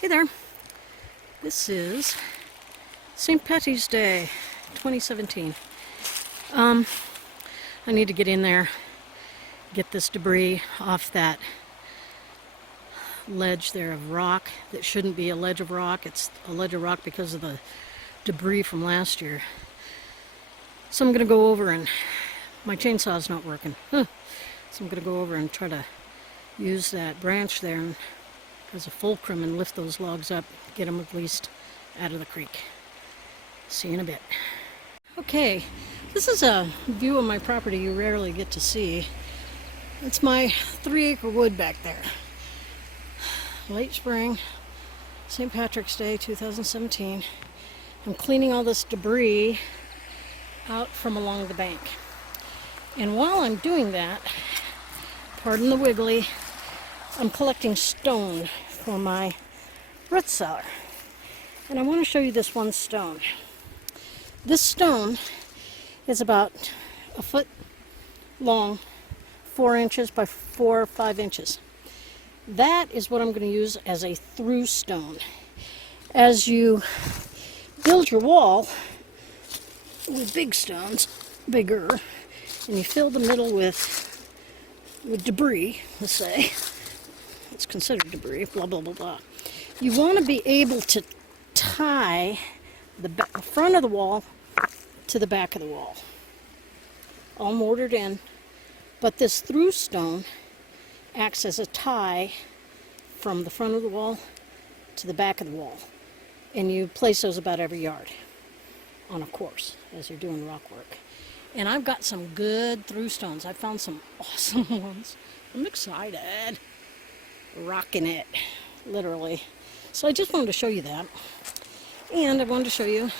Hey there, this is St. Patty's Day 2017. I need to get in there, get this debris off that ledge there of rock that shouldn't be a ledge of rock. It's a ledge of rock because of the debris from last year. So I'm going to go over and my chainsaw's not working. So I'm going to go over and try to use that branch there as a fulcrum and lift those logs up, get them at least out of the creek. See you in a bit. Okay, this is a view of my property you rarely get to see. It's my 3-acre wood back there. Late spring, St. Patrick's Day 2017. I'm cleaning all this debris out from along the bank. And while I'm doing that, pardon the wiggly, I'm collecting stone for my root cellar. And I want to show you this one stone. This stone is about a foot long, 4 inches by 4 or 5 inches. That is what I'm going to use as a through stone. As you build your wall with big stones, bigger, and you fill the middle with debris, let's say, it's considered debris, blah, blah, blah, blah. You want to be able to tie the front of the wall to the back of the wall. All mortared in. But this through stone acts as a tie from the front of the wall to the back of the wall. And you place those about every yard on a course as you're doing rock work. And I've got some good through stones. I found some awesome ones. I'm excited. Rocking it, literally. So I just wanted to show you that. And I wanted to show you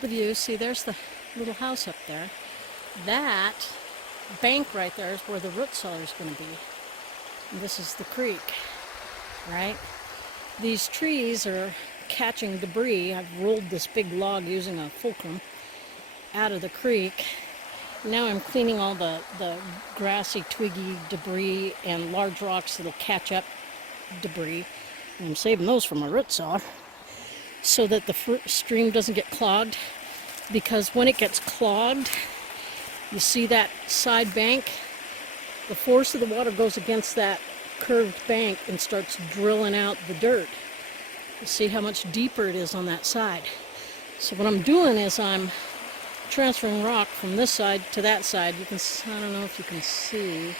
the view. See, there's the little house up there. That bank right there is where the root cellar is going to be. And this is the creek, right? These trees are catching debris. I've rolled this big log using a fulcrum out of the creek. Now I'm cleaning all the grassy, twiggy debris and large rocks that'll catch up debris. And I'm saving those for my root cellar so that the stream doesn't get clogged. Because when it gets clogged, you see that side bank? The force of the water goes against that curved bank and starts drilling out the dirt. You see how much deeper it is on that side. So what I'm doing is I'm transferring rock from this side to that side. You can, I don't know if you can see,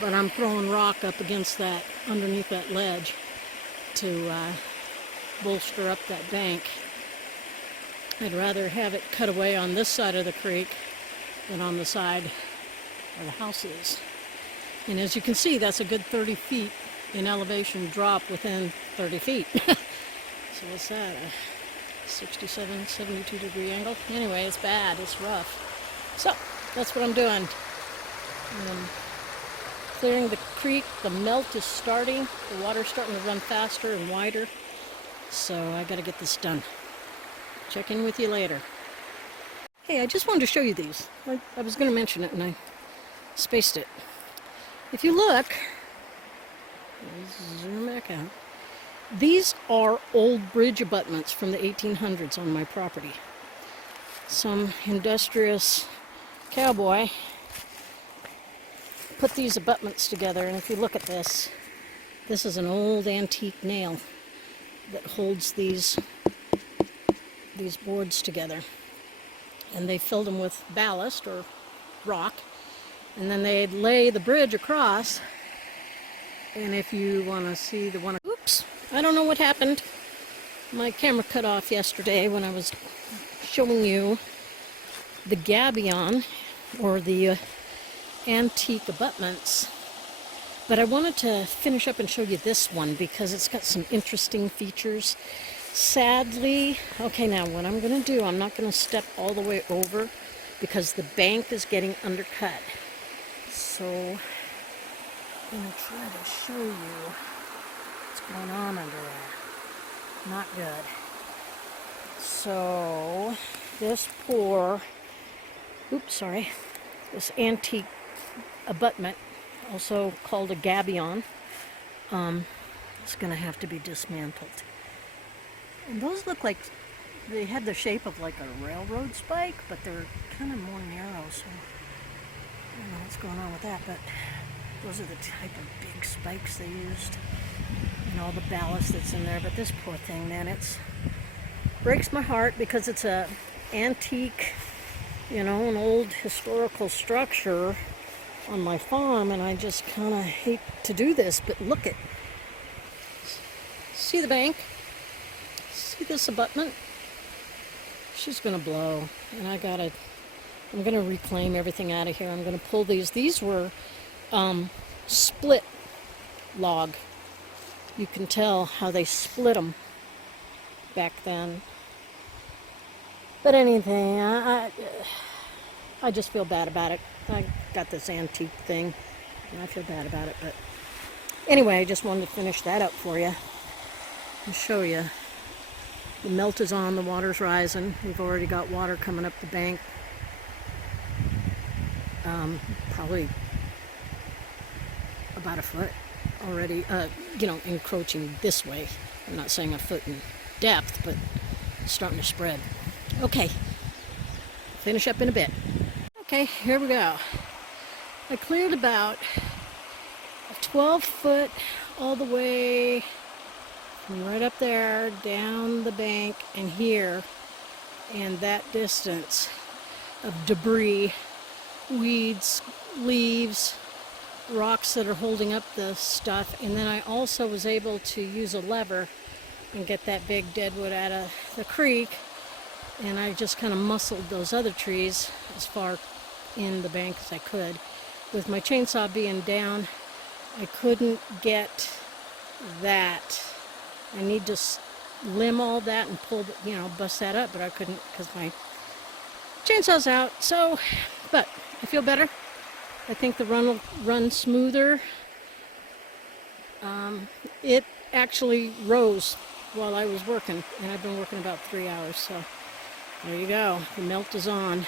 but I'm throwing rock up against that, underneath that ledge to bolster up that bank. I'd rather have it cut away on this side of the creek than on the side where the house is. And as you can see, that's a good 30 feet in elevation drop within 30 feet. So what's that? 67, 72 degree angle. Anyway, it's bad, it's rough. So, that's what I'm doing. Clearing the creek, the melt is starting, the water's starting to run faster and wider. So I gotta get this done. Check in with you later. Hey, I just wanted to show you these. I was gonna mention it and I spaced it. If you look, zoom back out. These are old bridge abutments from the 1800s on my property. Some industrious cowboy put these abutments together, and if you look at this, this is an old antique nail that holds these boards together. And they filled them with ballast or rock, and then they'd lay the bridge across. And if you want to see the one, oops, I don't know what happened. My camera cut off yesterday when I was showing you the gabion, or the antique abutments. But I wanted to finish up and show you this one because it's got some interesting features. Sadly, okay, now what I'm going to do, I'm not going to step all the way over because the bank is getting undercut. So I'm going to try to show you what's going on under there. Not good. So this this antique abutment, also called a gabion, that's going to have to be dismantled. And those look like they had the shape of like a railroad spike, but they're kind of more narrow, so I don't know what's going on with that, but those are the type of big spikes they used and all the ballast that's in there. But this poor thing, man, it breaks my heart because it's a antique, you know, an old historical structure on my farm, and I just kind of hate to do this, but look at, see the bank? See this abutment? She's gonna blow, and I'm gonna reclaim everything out of here. I'm gonna pull these. These were split log. You can tell how they split them back then. But anything, I just feel bad about it. I got this antique thing, and I feel bad about it. But anyway, I just wanted to finish that up for you and show you. The melt is on, the water's rising. We've already got water coming up the bank. Probably about a foot already, you know, encroaching this way. I'm not saying a foot in depth, but it's starting to spread. Okay, finish up in a bit. Okay, here we go. I cleared about a 12-foot all the way from right up there down the bank and here, and that distance of debris, weeds, leaves, rocks that are holding up the stuff. And then I also was able to use a lever and get that big deadwood out of the creek, and I just kind of muscled those other trees as far in the bank as I could. With my chainsaw being down, I couldn't get that. I need to limb all that and pull, you know, bust that up, but I couldn't because my chainsaw's out. So, but I feel better. I think the run will run smoother. It actually rose while I was working, and I've been working about 3 hours, so there you go. The melt is on.